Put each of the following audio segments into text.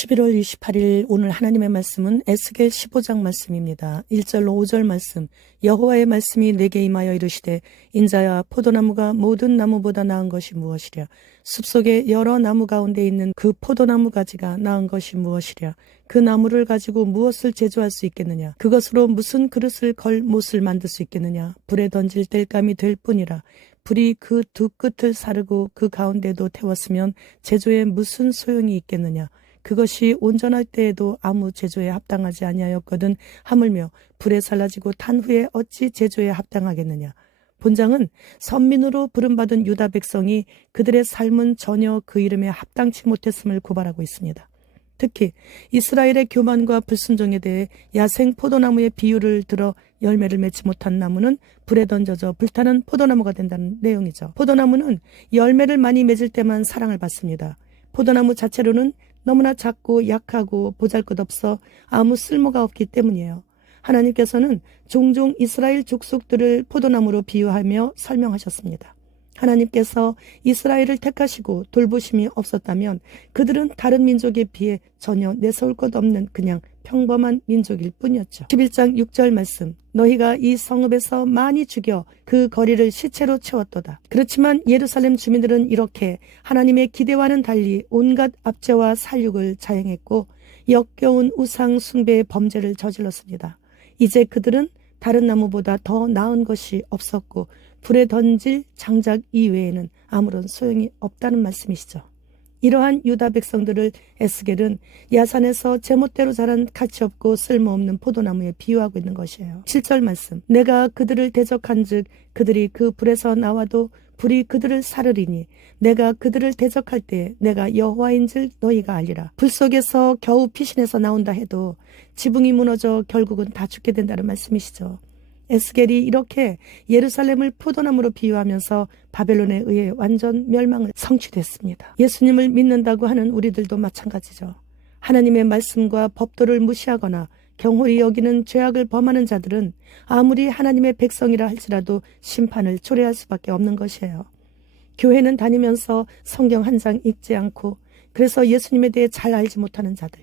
11월 28일 오늘 하나님의 말씀은 에스겔 15장 말씀입니다. 1절로 5절 말씀. 여호와의 말씀이 내게 임하여 이르시되 인자야, 포도나무가 모든 나무보다 나은 것이 무엇이랴. 숲속에 여러 나무 가운데 있는 그 포도나무 가지가 나은 것이 무엇이랴. 그 나무를 가지고 무엇을 제조할 수 있겠느냐. 그것으로 무슨 그릇을 걸 못을 만들 수 있겠느냐. 불에 던질 땔감이 될 뿐이라. 불이 그 두 끝을 사르고 그 가운데도 태웠으면 제조에 무슨 소용이 있겠느냐. 그것이 온전할 때에도 아무 제조에 합당하지 아니하였거든 하물며 불에 살라지고 탄 후에 어찌 제조에 합당하겠느냐. 본장은 선민으로 부름받은 유다 백성이 그들의 삶은 전혀 그 이름에 합당치 못했음을 고발하고 있습니다. 특히 이스라엘의 교만과 불순종에 대해 야생 포도나무의 비유를 들어 열매를 맺지 못한 나무는 불에 던져져 불타는 포도나무가 된다는 내용이죠. 포도나무는 열매를 많이 맺을 때만 사랑을 받습니다. 포도나무 자체로는 너무나 작고 약하고 보잘것없어 아무 쓸모가 없기 때문이에요. 하나님께서는 종종 이스라엘 족속들을 포도나무로 비유하며 설명하셨습니다. 하나님께서 이스라엘을 택하시고 돌보심이 없었다면 그들은 다른 민족에 비해 전혀 내세울 것 없는 그냥 평범한 민족일 뿐이었죠. 11장 6절 말씀. 너희가 이 성읍에서 많이 죽여 그 거리를 시체로 채웠도다. 그렇지만 예루살렘 주민들은 이렇게 하나님의 기대와는 달리 온갖 압제와 살육을 자행했고 역겨운 우상 숭배의 범죄를 저질렀습니다. 이제 그들은 다른 나무보다 더 나은 것이 없었고 불에 던질 장작 이외에는 아무런 소용이 없다는 말씀이시죠. 이러한 유다 백성들을 에스겔은 야산에서 제멋대로 자란 가치없고 쓸모없는 포도나무에 비유하고 있는 것이에요. 7절 말씀. 내가 그들을 대적한 즉 그들이 그 불에서 나와도 불이 그들을 사르리니 내가 그들을 대적할 때 내가 여호와인 줄 너희가 알리라. 불 속에서 겨우 피신해서 나온다 해도 지붕이 무너져 결국은 다 죽게 된다는 말씀이시죠. 에스겔이 이렇게 예루살렘을 포도나무로 비유하면서 바벨론에 의해 완전 멸망을 성취됐습니다. 예수님을 믿는다고 하는 우리들도 마찬가지죠. 하나님의 말씀과 법도를 무시하거나 경홀히 여기는 죄악을 범하는 자들은 아무리 하나님의 백성이라 할지라도 심판을 초래할 수밖에 없는 것이에요. 교회는 다니면서 성경 한 장 읽지 않고 그래서 예수님에 대해 잘 알지 못하는 자들,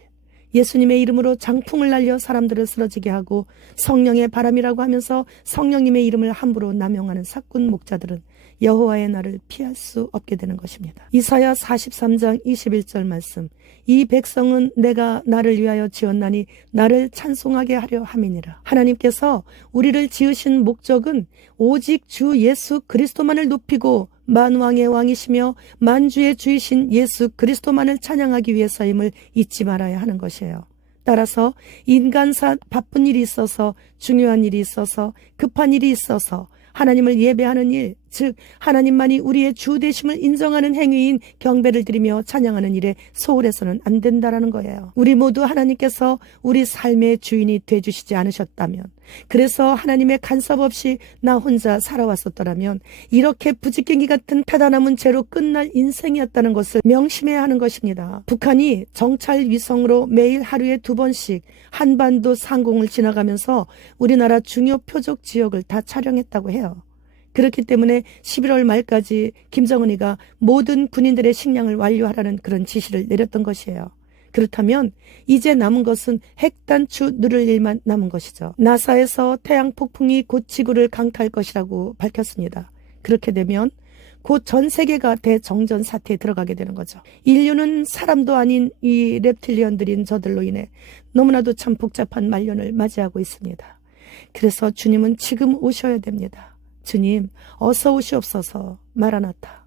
예수님의 이름으로 장풍을 날려 사람들을 쓰러지게 하고 성령의 바람이라고 하면서 성령님의 이름을 함부로 남용하는 사꾼 목자들은 여호와의 날을 피할 수 없게 되는 것입니다. 이사야 43장 21절 말씀. 이 백성은 내가 나를 위하여 지었나니 나를 찬송하게 하려 함이니라. 하나님께서 우리를 지으신 목적은 오직 주 예수 그리스도만을 높이고 만왕의 왕이시며 만주의 주이신 예수 그리스도만을 찬양하기 위해서임을 잊지 말아야 하는 것이에요. 따라서 인간사 바쁜 일이 있어서 중요한 일이 있어서 급한 일이 있어서 하나님을 예배하는 일, 즉 하나님만이 우리의 주 되심을 인정하는 행위인 경배를 드리며 찬양하는 일에 소홀해서는 안 된다라는 거예요. 우리 모두 하나님께서 우리 삶의 주인이 되주시지 않으셨다면, 그래서 하나님의 간섭 없이 나 혼자 살아왔었더라면 이렇게 부지깽이 같은 타다남은 죄로 끝날 인생이었다는 것을 명심해야 하는 것입니다. 북한이 정찰 위성으로 매일 하루에 2번씩 한반도 상공을 지나가면서 우리나라 중요 표적 지역을 다 촬영했다고 해요. 그렇기 때문에 11월 말까지 김정은이가 모든 군인들의 식량을 완료하라는 그런 지시를 내렸던 것이에요. 그렇다면 이제 남은 것은 핵단추 누를 일만 남은 것이죠. 나사에서 태양 폭풍이 곧 지구를 강타할 것이라고 밝혔습니다. 그렇게 되면 곧 전 세계가 대정전 사태에 들어가게 되는 거죠. 인류는 사람도 아닌 이 reptilian들인 저들로 인해 너무나도 참 복잡한 말년을 맞이하고 있습니다. 그래서 주님은 지금 오셔야 됩니다. 주님, 어서 오시옵소서. 마라나타.